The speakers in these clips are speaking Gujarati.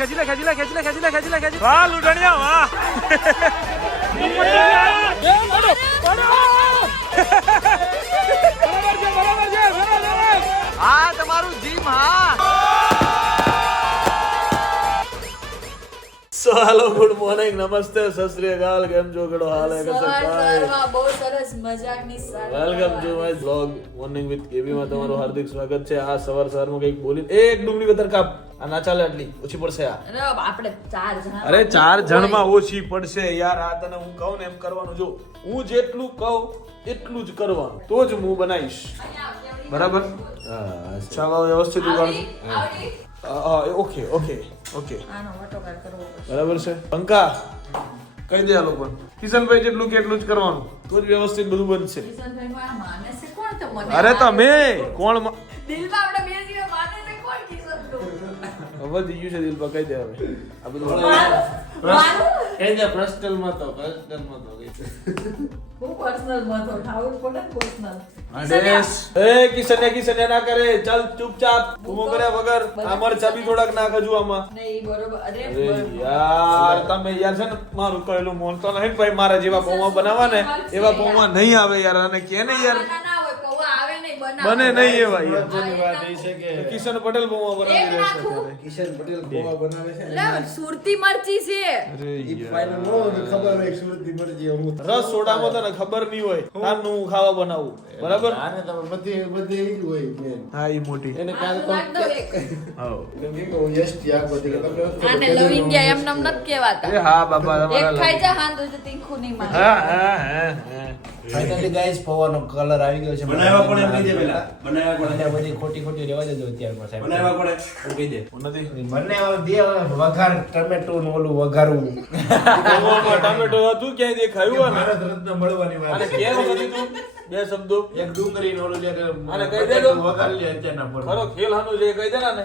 વાહ લૂંટણિયા વાહ હા તમારું જીમ હા સો હેલો ગુડ મોર્નિંગ નમસ્તે સત શ્રી અકાલ કેમ છો કેડો હાલ હે સવારમાં બહુ સરસ મજાકની સાથે welcome to my blog morning with KB માં તમારું હાર્દિક સ્વાગત છે. આ સવારમાં કઈક બોલી એક ડુંગળી વધારે કાપ આ ના ચાલે આટલી ઓછી પડશે આ અરે આપણે 4 જણા અરે 4 જણમાં ઓછી પડશે યાર. આ તને હું કહું ને એમ કરવાનું. જો હું જેટલું કહું એટલું જ કરવાનું તો જ હું બનાવીશ બરાબર. હા ચાલો વ્યવસ્થિત ઉગાડ ઓકે ઓકે ઓકે આનો વટોકાર કરવો પડશે બરાબર છે. પંકા કહી દે આ લોકો કિશનભાઈ જેટલું કે એટલું જ કરવાનું તો જ વ્યવસ્થિત બધું બનશે. કિશનભાઈ માને છે કોણ તો મને અરે તમે કોણ દિલમાં આપણે બે જીવે માને છે કોણ કિશનભાઈ હવે દીયું છે દિલપા કહી દે હવે આ બધું કહી દે પર્સનલમાં તો કહી દે. હું પર્સનલ માં તો ઠાવું પડે પર્સનલ આદેશ એ કિશન્યા ના કરે ચાલ ચૂપચાપ ઊભો કર્યા વગર અમાર ચાબી થોડાક નાખ હજુ આમાં. નહીં બરોબર અરે અરે યાર તમે યાર છે ને મારું કહેલું મોનતો નહીં ભાઈ. મારા જેવા પૌવા બનાવવા ને એવા પૌવા નહીં આવે યાર. અને કે ને યાર ના હોય પૌવા આવે નહીં બને નહીં એવા યાર. વાત એ છે કે કિશન પટેલ પૌવા બનાવી એક રહેશે નાખું? ત્યારે. કિશન પટેલ ગોવા બનાવે છે લે સુરતી મરચી છે અરે ઈ યાર. ફાઇનલ નો ખબર હોય સુરતી મરજી હું રસ સોડામાં તને ખબર નહીં હોય તારનું હું ખાવા બનાવું બરાબર. આને તમે બધી ઈ જ હોય મેન હા ઈ મોટી એને કાલ નાખ દો એક હાઉ. કેમ કે હું યશથી આ બધી કે તમે આને લવિંગિયા એમ નામ નથી કહેવાતા. એ હા બાબા એક તમારા ખાઈ જા હાંધું તો તીખું નહીં માને. હા ફાઇનલી ગાઈસ પવાનો કલર આવી ગયો છે. બનાવ્યા કોણે કહી દે પેલા બનાવ્યા કોણે અને બધી ખોટી રહેવા દેજો અત્યારમાં સાહેબ. બનાવ્યા કોણે એમ કહી દે નથી મને હવે દે હવે વઘાર ટમેટો નું ઓલું વઘારવું પૌવામાં ટમેટો હતું ક્યાંય દેખાયું હોય ને? ભારત રત્ન મળવાની અને વાત કેમ નથી તું બે શબ્દો એક ડુંગળી નો ઓલું લે આને કહી દેજો. વઘાર લે અત્યારના પર ખરો ખેલ હાનું છે એ કહી દે ને.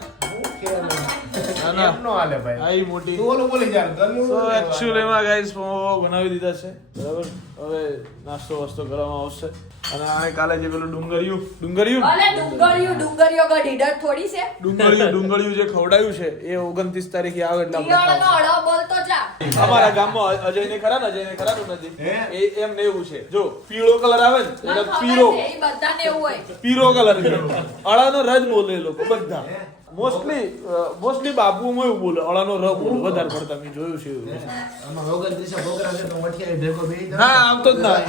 ના, ના. એમ નો હાલે ભાઈ આ ઈ મોટી તું ઓલું બોલી યાર ગલ્લું સો એકચ્યુઅલી માં ગાઈસ પૌવા બનાવી દીધા છે બરાબર. હવે નાસ્તો વસ્તો કરવામાં આવશે. અને આ કાલે જે પેલું ડુંગળિયું અલે ડુંગળીઓ ગઢી ડર થોડી છે ડુંગળિયું જે ખવડાયું છે એ 29 તારીખે આવે એટલે આપણે ઈયળનો ખાવાનું. અળો બોલતો જા અમારા ગામમાં અજય ને ખરા નથી એ એમ ને એવું છે. જો પીળો કલર આવે ને મને એટલે ખબર પીળો છે, ઈ બધાને એવું હોય પીળો કલર અળાનો રજ બોલે એ લોકો બધા. મોસ્ટલી બાપુમાં એવું બોલે અળાનો ર બોલે વધારે પડતા મેં જોયું છે એવું. આમાં વગર દિશા પ્રોગ્રામ છે તો અઠિયાવી ભેગો બેહી જાવ. ના આવતો જ ના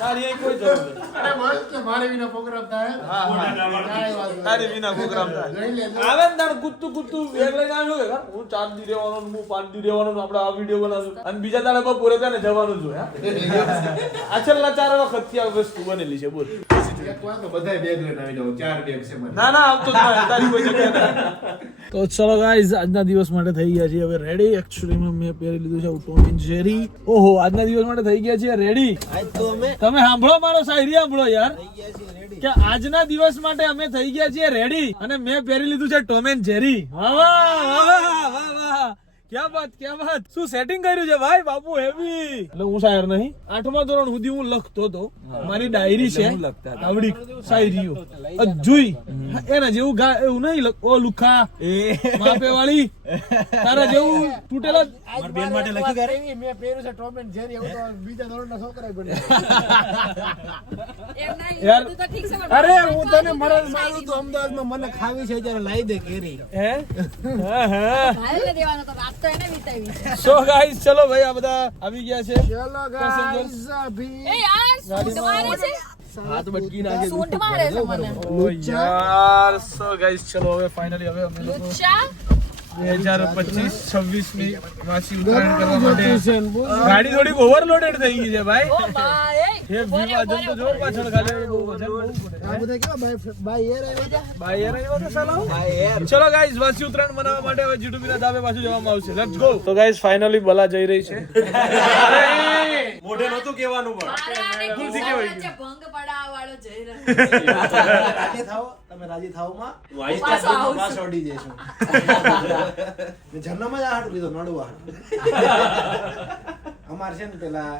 તારી અહીં કોઈ જરૂર નહીં. અરે બસ કે મારે વિના પ્રોગ્રામ થાય હા, હા. કાંઈ વાંધો નહીં. તારી વિના પ્રોગ્રામ થાય લઈ લે. આવે ને તાણ કૂદતું વેગ લઈને આવ્યો કે હું 4 દી રહેવાનો ને હું 5 દી રહેવાનો ને આપણે આ વિડીયો બનાવશું અને બીજા દાડે બપોરે ત્યાં જવાનું જ હોય. આ છેલ્લા 4 વખત થી આ વસ્તુ બનેલી છે બોલ. એક વાર તો બધાય બેગ લઈને આવી જાવ. 4 બેગ છે મને. ના ના આવતો જ નહીં. તારી કોઈ જગ્યા નહીં. તો ચલો ગાઈઝ આજના દિવસ માટે થઈ ગયા છીએ હવે રેડી. એકચ્યુઅલી મેં પહેરી લીધું છે ટોમ એન્ડ જેરી. ઓહો આજના દિવસ માટે થઈ ગયા છીએ રેડી. તમે સાંભળો મારો શાયરી સાંભળો યાર કે આજના દિવસ માટે અમે થઈ ગયા છીએ રેડી અને મેં પહેરી લીધું છે ટોમ એન્ડ જેરી. વાહ વાહ વાહ વાહ વાહ ક્યા બાત શું સેટિંગ કર્યું છે ભાઈ બાપુ હેવી. એટલે હું શાયર નહીં 8મા ધોરણ સુધી હું લખતો હતો. મારી ડાયરી છે આવડી શાયરીઓ જોઈ એના જેવું એવું નહીં ઓ લુખા માપે વાળી તારા જેવું તૂટેલા બેન માટે લખી કરે મેં પહેર્યું છે ટોમ એન્ડ જેરી. એવું તો બીજા ધોરણના છોકરાએ બને. એમ ના યાર. ઈ બધું તો ઠીક છે પણ અરે હું તને મરદ મારું તો અમદાવાદમાં મને ખાવી છે ત્યારે લાવી દે કેરી. હે હા હા ભાઈને દેવાનો તો રાત તો એને વિતાવી છે સો ગાઈસ ચલો ભાઈ આ બધા આવી ગયા છે. ચલો ગાઈસ અભી એ યાર સૂંઢ મારે છે હાથ બટકી નાખે સૂંઢ મારે છે મને ઓ યાર સો ગાઈસ ચલો હવે ફાઇનલી હવે અમે લોકો લુચ્ચા 2025-26 ની વાસી ઉત્તરાયણ કરવા માટે ગાડી થોડીક ઓવરલોડેડ થઈ ગઈ છે ભાઈ. ઓ ભાઈ હે વિભાજન તો જોર પાછળ ખાલી બહુ વજન બહુ પડે. આ બધા કેવા બાય એર આવ્યા હતા. ભાઈ યાર આવ્યો તો સાલા. ચલો ગાઈસ વાસી ઉત્તરાયણ મનાવવા માટે હવે જીટુબી ના ધાબે પાછું જવામાં આવશે. Let's go. તો ગાઈસ ફાઇનલી બલા જઈ રહી છે. મોઢે નહોતું કહેવાનું પણ મારાને ભૂલથી ખિસ્સા કહેવાય વચ્ચે ભંગ પડાવવા વાળો જઈ રહ્યો રાજી થાઓ તમે રાજી થાઓ માં પાછો આવશું. પાછો ઓડી જઈશું. મેં જન્મમાં જ આ હાટું લીધો નડું હાટું. અમારે છે ને પેલા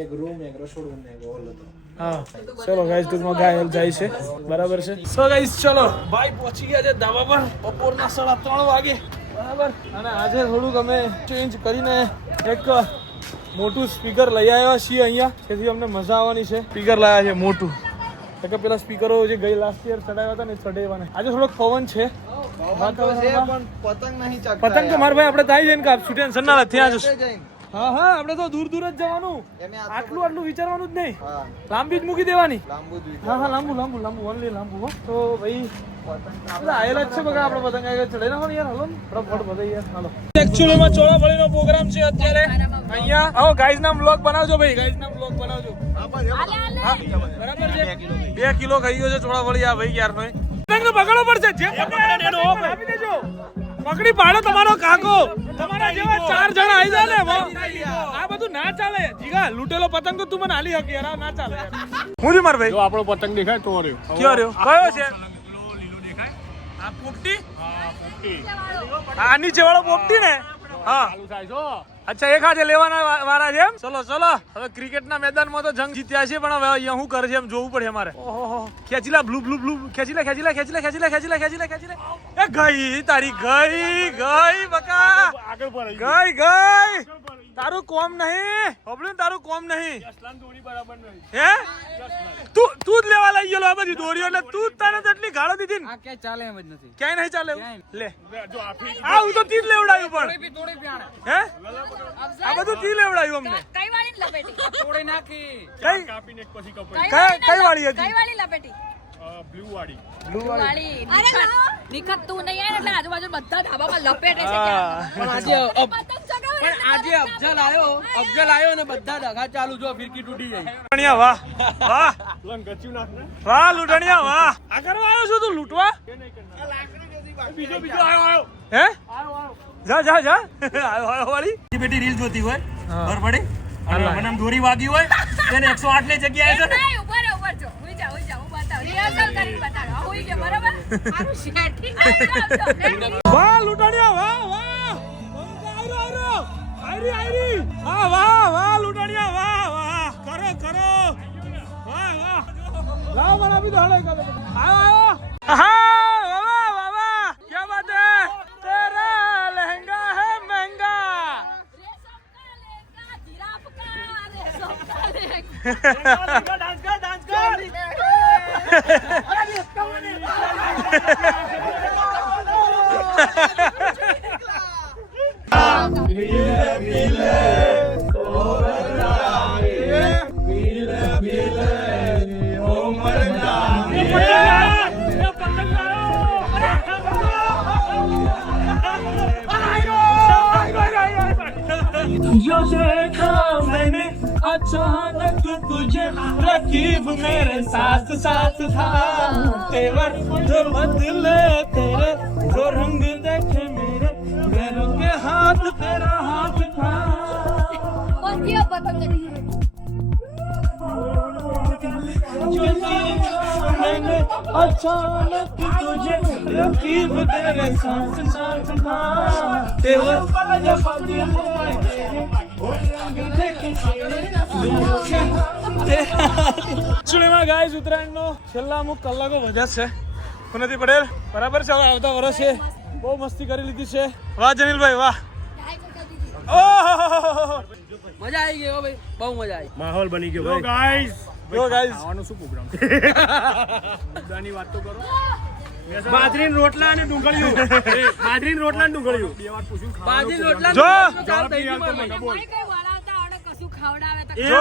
એક રૂમ એક રસોડું ને એક હોલ હતો. હા ચલો ગાઈસ ટૂંકમાં ઘાયલ જાય છે બરાબર છે સો ગાઈસ ચલો ભાઈ પહોંચી ગયા છે ધાબા પર બપોરના 3:30 વાગે બરાબર અને આજે થોડુંક અમે ચેન્જ કરીને એક મોટું સ્પીકર લઈ આવ્યા છીએ અહીંયા જેથી અમને મજા આવવાની છે સ્પીકર લાવ્યા છે મોટું કે પેલા સ્પીકરો જે ગઈ લાસ્ટ યર ચડાવ્યા હતા ને ચડાવવાના આજે થોડોક પવન છે પતંગ તો મારા ભાઈ આપણે ત્યાં જઈને કાપશું ટેન્શન ના લે ત્યાં જશું હા હા આપણે તો દૂર દૂર જ જવાનું આટલું વિચારવાનું જ નહીં લાંબી જ મૂકી દેવાની હા હા લાંબુ ઓનલી લાંબુ તો ભાઈ આયેલા જ છે બગા આપણે પતંગ આગળ ચડાઈ નાખો યાર હાલો ફટફટ બધા યાર હાલો એક્ચ્યુઅલી માં ચોળાફળીનો પ્રોગ્રામ છે અત્યારે અહીંયા આવો ગાઈઝ ના વ્લોગ બનાવજો ભાઈ ગાઈઝ ના વ્લોગ બનાવજો બરાબર છે 2 કિલો ખાઈ ગયો છે ચોળાફળી આ ભાઈ યાર ભાઈ પતંગ તો પકડવો પડશે જે પકડે એનો આપી દેજો પકડી પાડો તમારો કાકો તમારા જેવા 4 જણા આવી જાય ને આ બધું ના ચાલે જીગા લૂટેલો પતંગ તો તું મને આલી હકે યાર ના ચાલે હું જી માર ભાઈ જો આપણો પતંગ દેખાય તો રહ્યો કયો રહ્યો કયો છે લીલો દેખાય આ પોપટી આ નીચે વાળો પોપટી ને હા ચાલુ થાય છો અચ્છા એક હાથે લેવાના વાળા છે એમ ચલો ચલો હવે ક્રિકેટના મેદાનમાં તો જંગ જીત્યા છે પણ હવે અહીંયા શું કરે છે એમ જોવું પડે અમારે ઓહો ખેંચીલા બ્લુ બ્લુ બ્લુ ખેંચીલા એ ગઈ તારી ગઈ બકા આગળ પર ગઈ તારું કોમ નહીં હોબળ્યું તારું કોમ નહીં જસલાન દોરી બરાબર નહીં હે તું જ લેવા લઈ ગયેલો આ બધી દોરીઓ એટલે તું જ તને એટલી ગાળો દીધી ને આ ક્યાં ચાલે એમ જ નથી ક્યાંય નહીં ચાલે લે જો આપી આ હું તો તીજ લેવડાયું પણ તોડી પ્યાણે હે આ બધું તી લેવડાયું અમને કઈ વાળી લપેટી તોડી નાખી કઈ કાપીને એક પછી કપાઈ કઈ વાળી હતી કઈ વાળી લપેટી બ્લુ વાળી વાળી નિખત તું નહીં આવે એટલે આજુબાજુ બધા ધાબામાં લપેટે છે પણ આજે પતંગ ચગાવે પણ આજે અફઝલ આવ્યો ને બધા દગા ચાલુ જો ફિરકી તૂટી જાય લૂંટણિયા વાહ લંગ ગચ્યું નાખ ને વાહ લૂંટણિયા વાહ આ કરવા આવ્યો છું તું લૂંટવા બીજો આયો હે જા આયો વાળી બેટી રીલ જોતી હોય ખબર પડી અને મને આમ દોરી વાગી હોય તેને 108 ની જગ્યાએ છે ને ઉપર જો હુઈ જા હું બતાવ રિહર્સલ કરીને બતાવો હુઈ ગયા બરાબર આનું સેટિંગ વાહ લૂંટણિયા વાહ આયરી વાહ લૂંટણિયા વાહ કરો વાહ લાવ મને આપી દો હળે આયો વાહ क्या बात है तेरा लहंगा है महंगा ડાન્સ કર जो देखा मैंने अचानक तुझे रकीब मेरे साथ था तेवर जो बदले तेरे जो रंग देखे मेरे पैरों के हाथ तेरा हाथ था जो देखा मैंने अचानक तुझे रकीब तेरे साथ था तेवर जो बदले ચૂડીમાં ગાઈસ ઉત્તરાયણનો છેલ્લા અમુક કલાકો વધ્યા છે ઉન્નતિ પટેલ બરાબર છે હવે આવતા વર્ષે બહુ મસ્તી કરી લીધી છે વાહ જનીલભાઈ વાહ મજા આવી ગઈ હો ભાઈ બહુ મજા આવી માહોલ બની ગયો ભાઈ જો ગાઈસ ખાવાનું શું પ્રોગ્રામ છે મુદ્દાની વાત તો કરો બાજરીના રોટલા અને ડુંગળીયું બે વાત પૂછ્યું બાજી રોટલા જો ચાલ થઈ ગયું મારે. કઈ વળાવતા આવડે કશું ખવડાવે તો જો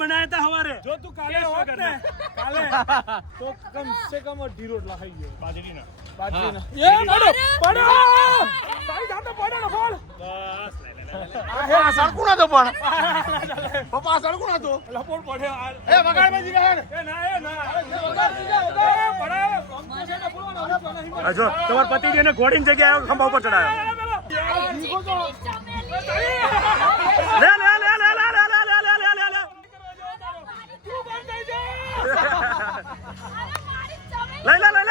બનાયા હતા હવારે જો તું કાલે હોત ને કાલે તો કમ સે કમ 2 રોટલા ખાઈ ગયો બાજરીના બાજરીના એ પડો તારી જાતે પડો ને બોલ આ સરકું ના તો પણ પપ્પા સરકું ના તો લપોડ પડ્યો એ વગાડ માં જીગા હે એ ના વગાડ પડે કોમ્પિટિશન ને બોલવાનો નહીં જો તમાર પતિ એને ઘોડીની જગ્યાએ ખંભા ઉપર ચડાયો લે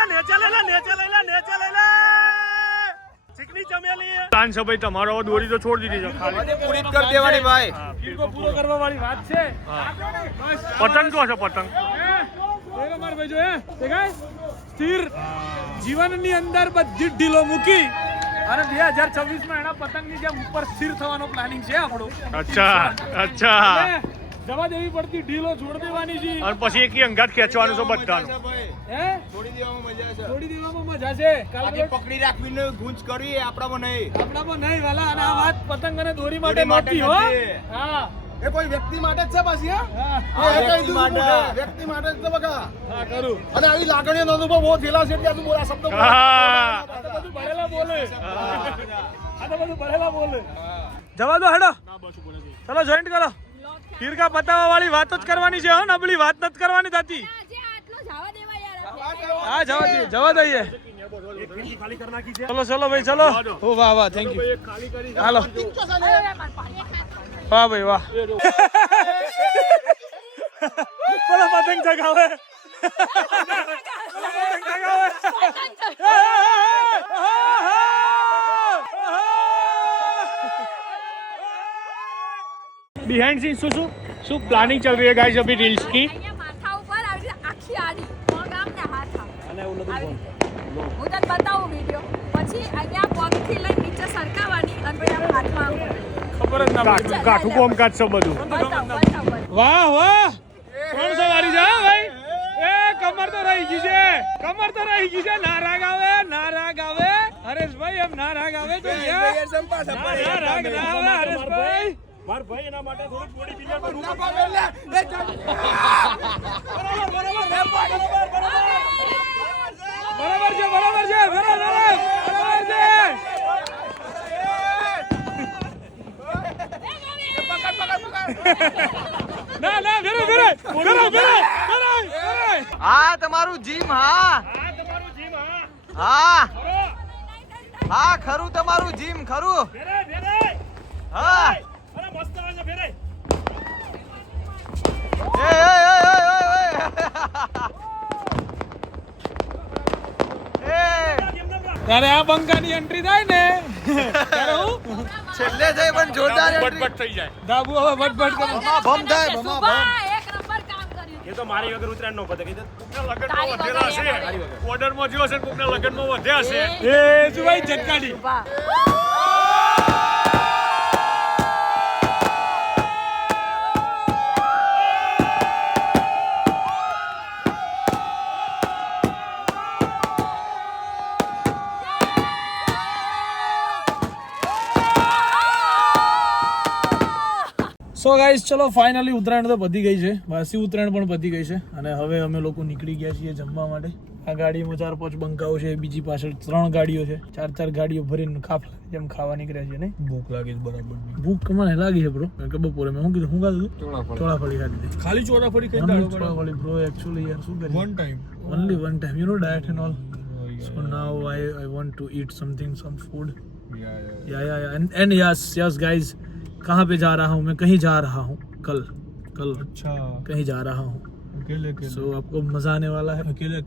નેચે લઈ લે ચીકની ચમેલી પ્લાન છે ભાઈ તમારો? હવે દોરી તો છોડી દીધી છે, ખાલી પૂરી જ કરી દેવાની ભાઈ. ફિરકો પૂરો કરવા વાળી વાત છે. પતંગ તો છે પતંગ. મારા ભાઈ જો દેખાય સ્થિર જીવનની અંદર બધી ઢીલો મૂકી અને 2026 માં એના પતંગની જેમ ઉપર સ્થિર થવાનો પ્લાનિંગ છે આપણો. અચ્છા અચ્છા. જવા દેવી પડતી ઢીલો છોડ દેવાની છે અને પછી એક અંગાત ખેંચવાનું છે બધાનું. હે છોડી દેવામાં મજા છે. છોડી દેવામાં મજા છે. આજે પકડી રાખવી ને ગુંજ કરવી એ આપણામાં નહીં. આપણામાં નહીં વાલા. અને આ વાત પતંગ અને દોરી માટે નહોતી હો. હા એ કોઈ વ્યક્તિ માટે જ છે પાછી. હા વ્યક્તિ માટે જ છે બકા. હા કરું. અને આવી લાગણીનો અનુભવ બહુ થયેલા છે એટલે બોલા શબ્દ હા. આ તો બધું ભરેલા બોલે. આ તો બધું ભરેલા બોલે. જવા દો હેડો. ચલો જોઈન્ટ કરો. ફિરકા પતાવવા વાળી વાત જ કરવાની છે હો, નબળી વાત નથી કરવાની થતી. આજે આટલો જવા દેવા યાર. હા જવા દઈએ. ખાલી કરી નાખી છે. ચલો ચલો ભાઈ ચલો. ઓ વાહ વાહ થેન્ક યુ. હાલો વાહ ભાઈ વાહ. બોલો પતંગ ચગાવે. बिहाइंड सीन શું પ્લાનિંગ ચલ રહી है गाइस अभी रील्स की? અહીંયા માથા ઉપર આવી રીતે આખી આડી પગ આમ ને હાથ આમ. આવી રીતે. હું તને બતાવું વિડિયો. પછી અહીંયા પગથી લઈને નીચે સરકાવવાની અને પછી આમ હાથમાં આમ કરવાની. ખબર જ ના પડી. કાઠું કોમ કાચ છે બધું. બતાવ. વાહ વાહ. કોણ સવારી છે હા ભાઈ? એ કમર તો રહી ગઈ છે. કમર તો રહી ગઈ છે. ના રાગ આવે ના રાગ આવે. હરેશભાઈ એમ ના રાગ આવે તો ના રાગ ના આવે હરેશભાઈ. માર ભાઈ એના માટે થોડું બોડી બિલ્ડર પર બરાબર છે બરાબર છે બરાબર છે. ના ના ભેરે ભેરે ભેરે ભેરે. હા તમારું જીમ. હા તમારું જીમ. હા હા ખરું તમારું જીમ ખરું. હા અરે મસ્ત આવે છે ફેરે. એ ત્યારે આ બંકાની એન્ટ્રી થાય ને ત્યારે હું છેલ્લે થઈ પણ જોરદાર બટબટ થઈ જાય. ડાબુ હવે બટબટ કરે. ભમ થાય ભમા ભમ. એક નંબર કામ કર્યું. એ તો મારી વગર ઉતરાણ નો પતે. કોકના તારી લગનમાં વગર વધેલા એમ છે. ઓર્ડરમાં જ્યો છે કોકના લગનમાં વધ્યા છે. એ જુવાઈ ઝટકાડી. વાહ. સો ગાઈઝ ચલો ફાઇનલી ઉત્તરાયણ તો પતી ગઈ છે. વાસી ઉત્તરાયણ પણ પતી ગઈ છે અને હવે અમે લોકો નીકળી ગયા છીએ જમવા માટે. આ ગાડીમાં 4-5 બંકાઓ છે, બીજી પાછળ 3 ગાડીઓ છે. 4 ગાડીઓ ભરીને ખાફલા જેમ ખાવા નીકળ્યા છે. ને ભૂખ લાગી છે બરાબર. ભૂખ મને લાગી છે બ્રો. કે બપોરે મેં શું કીધું શું ખાધું? ચોળાફળી ખાધી હતી. ખાલી ચોરાફળી ચોળાફળી બ્રો એકચ્યુઅલી યાર શું કરીએ? Only one time, you know, diet and all. So now I want to eat something, some food. Yeah. And yes guys, कहाँ पे जा रहा हूँ मैं? कहीं जा रहा हूँ कल. अच्छा कहीं जा रहा हूँ अकेले. So आपको मजा आने वाला है. अकेले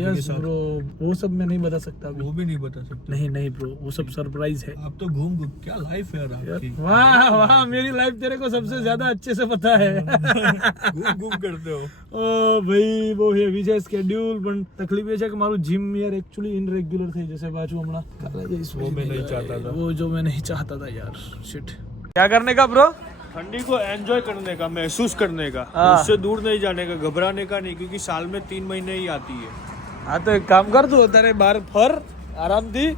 yes bro, वो सब मैं नहीं बता सकता अभी. वो भी नहीं बता सकता. नहीं bro, वो सब सरप्राइज है. आप तो घूम क्या लाइफ है आपकी. वाह मेरी लाइफ तेरे को सबसे ज्यादा अच्छे से पता है. घूम करते हो. ओ भाई वो हेवी છે સ્કેડ્યુલ પણ તકલીફ એ છે કે મારું જીમ યાર एक्चुअली इनरेग्युलर થઈ જશે પાછું હમણાં. वो मैं नहीं चाहता था. वो जो मैं नहीं चाहता था यार. शिट. क्या करने का ब्रो? ठंडी को एंजॉय करने का, महसूस करने का, हाँ। उससे दूर नहीं जाने का, घबराने का नहीं, क्योंकि साल में 3 महीने ही आती है. હા તો એક કામ કર તું અત્યારે બહાર ફર આરામથી.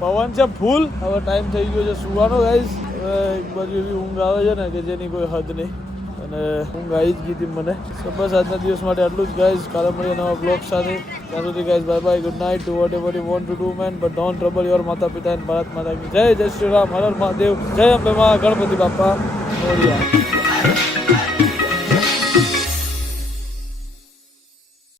પવન છે ફૂલ. હવે ટાઈમ થઈ ગયો છે સુવાનો ગાઈસ. હવે એક બાજુ એવી ઊંઘ આવે છે ને કે જેની કોઈ હદ નહીં અને ઊંઘ આવી જ ગઈ હતી મને. તો બસ આજના દિવસ માટે આટલું જ ગાઈસ. કાલે મળીએ નવા બ્લોગ સાથે. ત્યાં સુધી guys bye bye, good night. Do vote ever you want to do man, but don't trouble your માતા પિતા એન્ડ ભારત માતા કી જય. જય શ્રી રામ, હર હર મહાદેવ, જય અંબે માં, ગણપતિ બાપા મોરિયા.